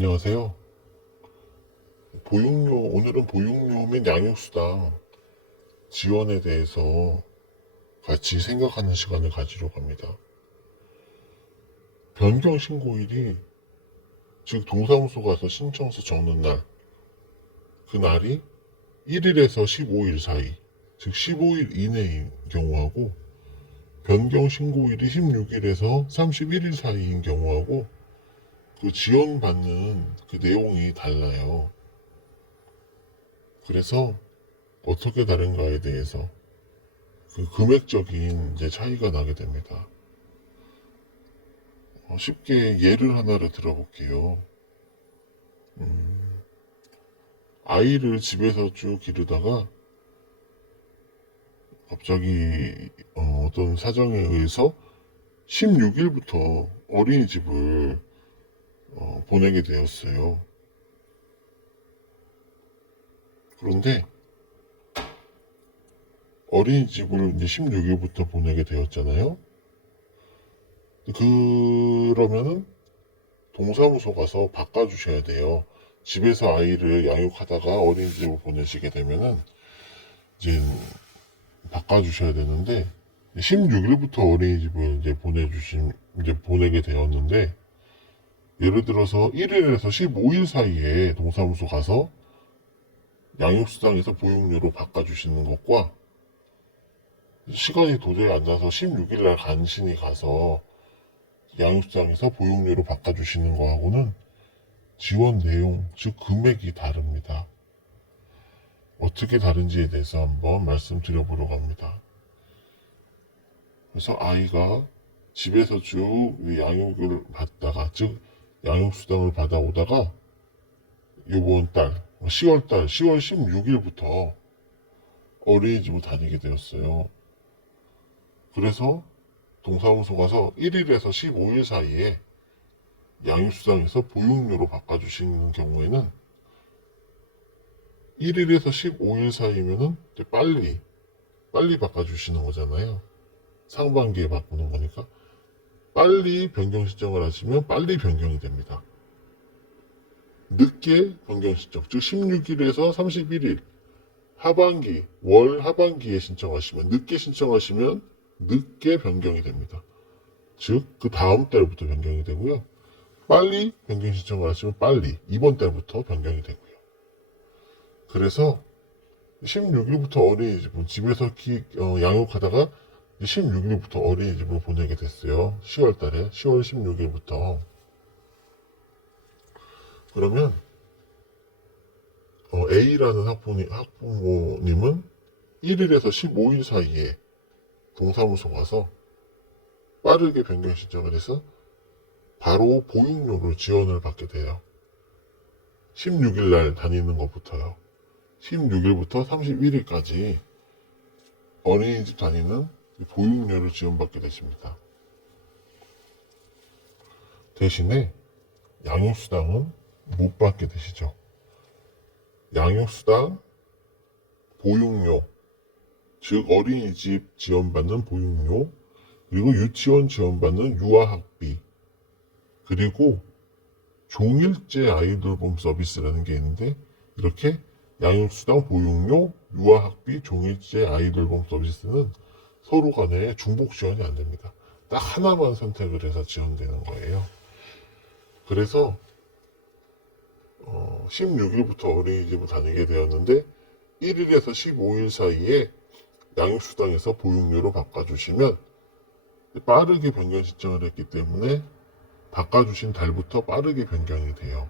안녕하세요. 오늘은 보육료 및 양육수당 지원에 대해서 같이 생각하는 시간을 가지려고 합니다. 변경신고일이, 즉 동사무소 가서 신청서 적는 날, 그 날이 1일에서 15일 사이, 즉 15일 이내인 경우하고, 변경신고일이 16일에서 31일 사이인 경우하고, 그 지원받는 그 내용이 달라요. 그래서 어떻게 다른가에 대해서 그 금액적인 이제 차이가 나게 됩니다. 쉽게 예를 하나를 들어볼게요. 아이를 집에서 쭉 기르다가 갑자기 떤 사정에 의해서 16일부터 어린이집을 보내게 되었어요. 그런데 어린이집을 이제 16일부터 보내게 되었잖아요. 그러면은 동사무소 가서 바꿔주셔야 돼요. 집에서 아이를 양육하다가 어린이집을 보내시게 되면은 이제 바꿔주셔야 되는데 16일부터 어린이집을 이제 보내게 되었는데 예를 들어서 1일에서 15일 사이에 동사무소 가서 양육수당에서 보육료로 바꿔주시는 것과 시간이 도저히 안 나서 16일날 간신히 가서 양육수당에서 보육료로 바꿔주시는 거하고는 지원 내용, 즉 금액이 다릅니다. 어떻게 다른지에 대해서 한번 말씀드려보려고 합니다. 그래서 아이가 집에서 쭉 양육을 받다가, 즉 양육수당을 받아오다가 이번 달 10월 16일부터 어린이집을 다니게 되었어요. 그래서 동사무소 가서 1일에서 15일 사이에 양육수당에서 보육료로 바꿔주시는 경우에는 1일에서 15일 사이면은 빨리 바꿔주시는 거잖아요. 상반기에 바꾸는 거니까 빨리 변경 신청을 하시면 빨리 변경이 됩니다. 늦게 변경 신청, 즉 16일에서 31일 월 하반기에 신청하시면, 늦게 신청하시면 늦게 변경이 됩니다. 즉 그 다음 달부터 변경이 되고요. 빨리 변경 신청을 하시면 빨리 이번 달부터 변경이 되고요. 그래서 16일부터 어린이집을 집에서 양육하다가 16일부터 어린이집을 보내게 됐어요. 10월 달에 10월 16일부터. 그러면 A라는 학부모님은 1일에서 15일 사이에 동사무소 가서 빠르게 변경 신청을 해서 바로 보육료를 지원을 받게 돼요. 16일 날 다니는 것부터요. 16일부터 31일까지 어린이집 다니는 보육료를 지원받게 되십니다. 대신에 양육수당은 못 받게 되시죠. 양육수당, 보육료, 즉 어린이집 지원받는 보육료, 그리고 유치원 지원받는 유아학비, 그리고 종일제 아이돌봄 서비스라는 게 있는데 이렇게 양육수당, 보육료, 유아학비, 종일제 아이돌봄 서비스는 서로 간에 중복 지원이 안 됩니다. 딱 하나만 선택을 해서 지원되는 거예요. 그래서 16일부터 어린이집을 다니게 되었는데 1일에서 15일 사이에 양육수당에서 보육료로 바꿔주시면 빠르게 변경 신청을 했기 때문에 바꿔주신 달부터 빠르게 변경이 돼요.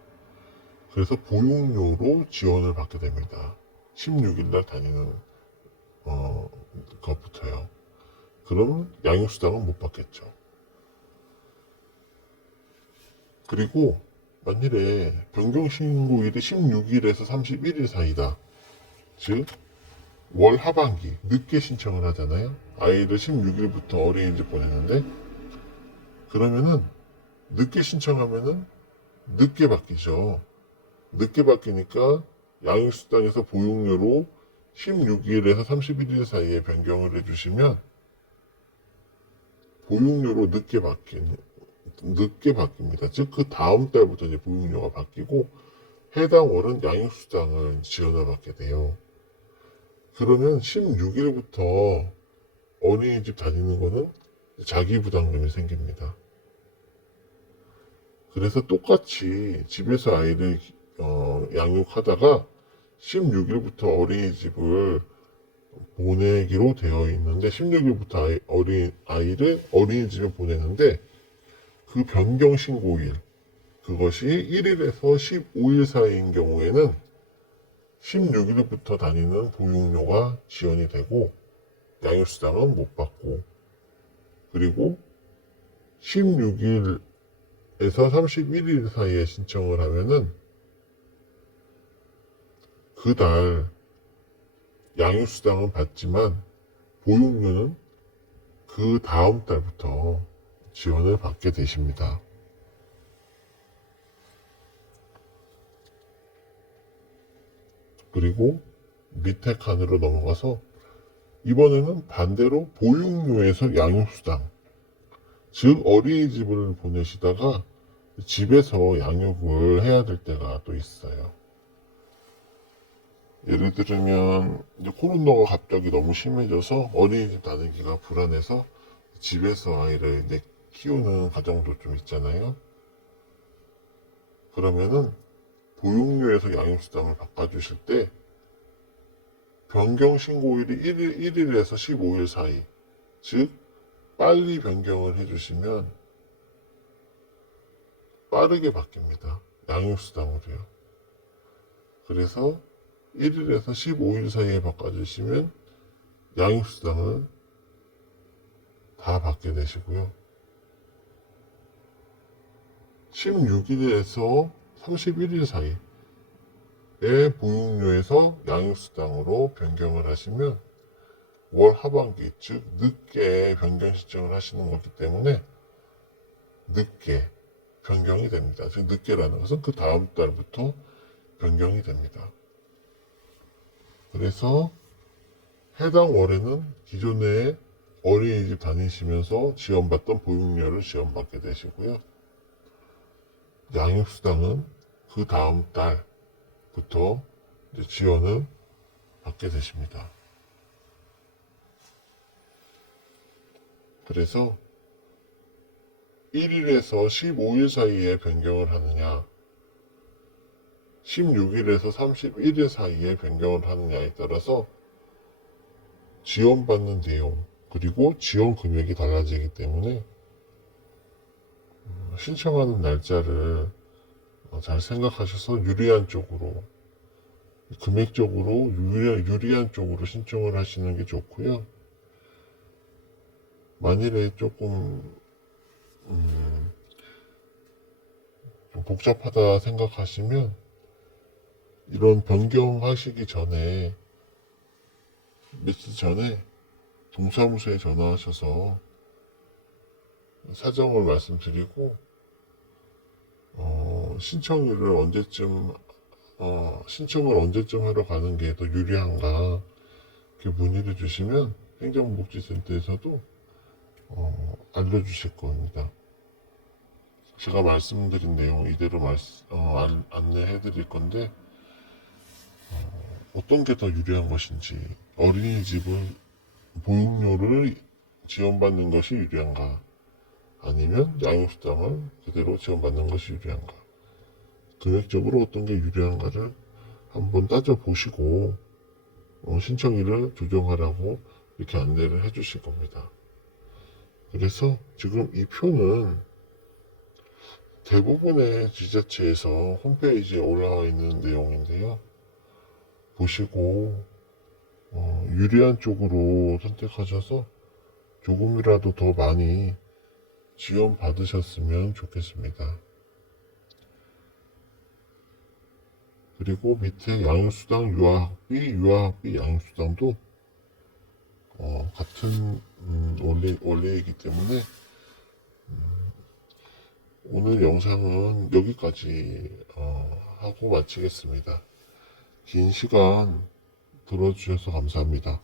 그래서 보육료로 지원을 받게 됩니다. 16일날 다니는 것부터요. 그럼 양육수당은 못 받겠죠. 그리고 만일에 변경신고일이 16일에서 31일 사이다. 즉 월 하반기 늦게 신청을 하잖아요. 아이를 16일부터 어린이집 보내는데 그러면은 늦게 신청하면은 늦게 바뀌죠. 늦게 바뀌니까 양육수당에서 보육료로 16일에서 31일 사이에 변경을 해주시면 보육료로 늦게 바뀐 늦게 바뀝니다. 즉, 그 다음 달부터 이제 보육료가 바뀌고, 해당 월은 양육수당을 지원을 받게 돼요. 그러면 16일부터 어린이집 다니는 거는 자기 부담금이 생깁니다. 그래서 똑같이 집에서 아이를 양육하다가 16일부터 어린이집을 보내기로 되어 있는데 16일부터 아이를 어린이집에 보내는데 그 변경 신고일 그것이 1일에서 15일 사이인 경우에는 16일부터 다니는 보육료가 지원이 되고 양육수당은 못 받고 그리고 16일에서 31일 사이에 신청을 하면은 그달 양육수당은 받지만 보육료는 그 다음 달부터 지원을 받게 되십니다. 그리고 밑에 칸으로 넘어가서 이번에는 반대로 보육료에서 양육수당 즉 어린이집을 보내시다가 집에서 양육을 해야 될 때가 또 있어요. 예를 들면 이제 코로나가 갑자기 너무 심해져서 어린이집 다니기가 불안해서 집에서 아이를 이제 키우는 가정도 좀 있잖아요. 그러면은 보육료에서 양육수당을 바꿔주실 때 변경 신고일이 1일에서 15일 사이 즉 빨리 변경을 해주시면 빠르게 바뀝니다. 양육수당으로요. 그래서 1일에서 15일 사이에 바꿔주시면 양육수당을 다 받게 되시고요. 16일에서 31일 사이에 보육료에서 양육수당으로 변경을 하시면 월 하반기 즉 늦게 변경 신청을 하시는 거기 때문에 늦게 변경이 됩니다. 즉 늦게라는 것은 그 다음 달부터 변경이 됩니다. 그래서 해당 월에는 기존에 어린이집 다니시면서 지원받던 보육료를 지원받게 되시고요. 양육수당은 그 다음 달부터 지원을 받게 되십니다. 그래서 1일에서 15일 사이에 변경을 하느냐 16일에서 31일 사이에 변경을 하느냐에 따라서 지원받는 내용 그리고 지원 금액이 달라지기 때문에 신청하는 날짜를 잘 생각하셔서 유리한 쪽으로 금액적으로 유리한 쪽으로 신청을 하시는 게 좋고요. 만일에 조금 좀 복잡하다 생각하시면 이런 변경하시기 전에 며칠 전에 동사무소에 전화하셔서 사정을 말씀드리고 신청을 언제쯤 하러 가는 게 더 유리한가 이렇게 문의를 주시면 행정복지센터에서도 알려주실 겁니다. 제가 말씀드린 내용 이대로 안내해 드릴 건데 어떤 게 더 유리한 것인지 어린이집을 보육료를 지원받는 것이 유리한가 아니면 양육수당을 그대로 지원받는 것이 유리한가 금액적으로 어떤 게 유리한가를 한번 따져보시고 신청일을 조정하라고 이렇게 안내를 해 주실 겁니다. 그래서 지금 이 표는 대부분의 지자체에서 홈페이지에 올라와 있는 내용인데요. 보시고 유리한 쪽으로 선택하셔서 조금이라도 더 많이 지원 받으셨으면 좋겠습니다. 그리고 밑에 양육수당, 유아학비 양육수당도 같은 원리이기 때문에 오늘 영상은 여기까지 하고 마치겠습니다. 긴 시간 들어주셔서 감사합니다.